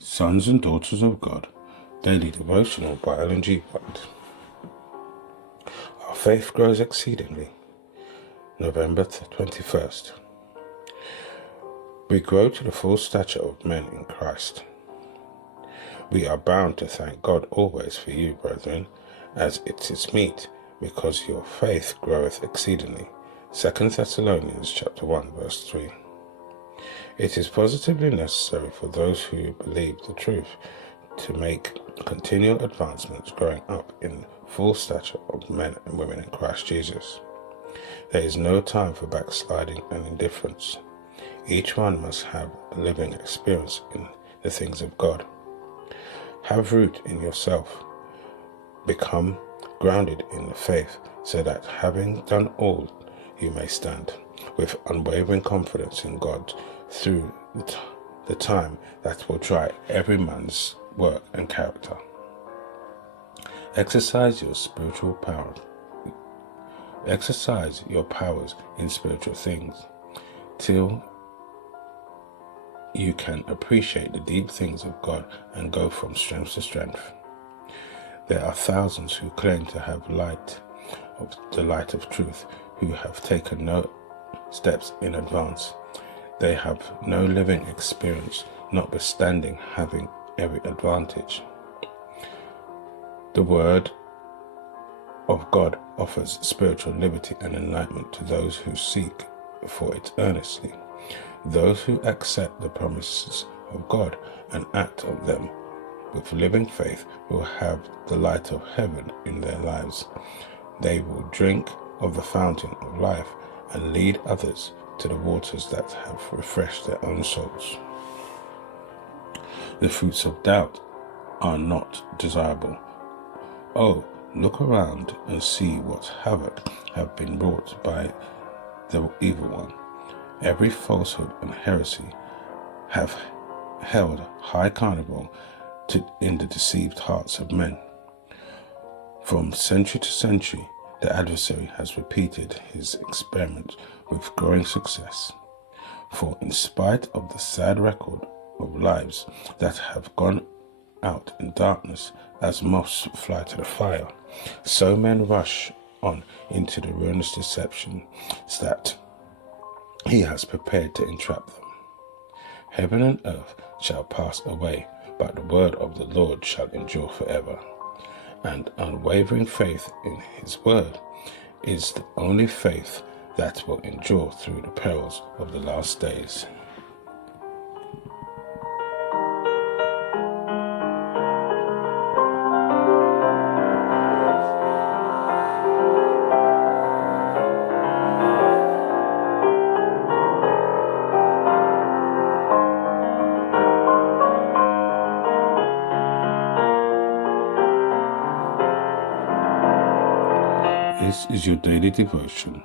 Sons and Daughters of God, Daily Devotional by Ellen G. White. Our faith grows exceedingly. November 21st. We grow to the full stature of men in Christ. We are bound to thank God always for you, brethren, as it is meet, because your faith groweth exceedingly. 2 Thessalonians chapter 1, verse 3. It is positively necessary for those who believe the truth to make continual advancements growing up in full stature of men and women in Christ Jesus. There is no time for backsliding and indifference. Each one must have a living experience in the things of God. Have root in yourself. Become grounded in the faith, so that having done all, you may stand with unwavering confidence in God through the time that will try every man's work and character. Exercise your spiritual power. Exercise your powers in spiritual things till you can appreciate the deep things of God and go from strength to strength. There are thousands who claim to have the light of truth, who have taken no steps in advance. They have no living experience, notwithstanding having every advantage. The Word of God offers spiritual liberty and enlightenment to those who seek for it earnestly. Those who accept the promises of God and act on them with living faith will have the light of heaven in their lives. They will drink of the fountain of life and lead others to the waters that have refreshed their own souls. The fruits of doubt are not desirable. Oh, look around and see what havoc have been wrought by the evil one. Every falsehood and heresy have held high carnival in the deceived hearts of men. From century to century, the adversary has repeated his experiment with growing success. For in spite of the sad record of lives that have gone out in darkness as moths fly to the fire, so men rush on into the ruinous deceptions that he has prepared to entrap them. Heaven and earth shall pass away, but the word of the Lord shall endure forever. And unwavering faith in his word is the only faith that will endure through the perils of the last days. This is your daily devotion.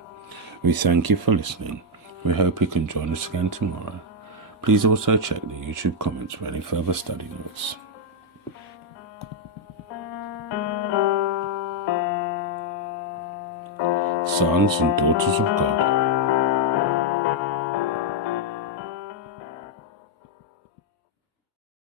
We thank you for listening. We hope you can join us again tomorrow. Please also check the YouTube comments for any further study notes. Sons and Daughters of God.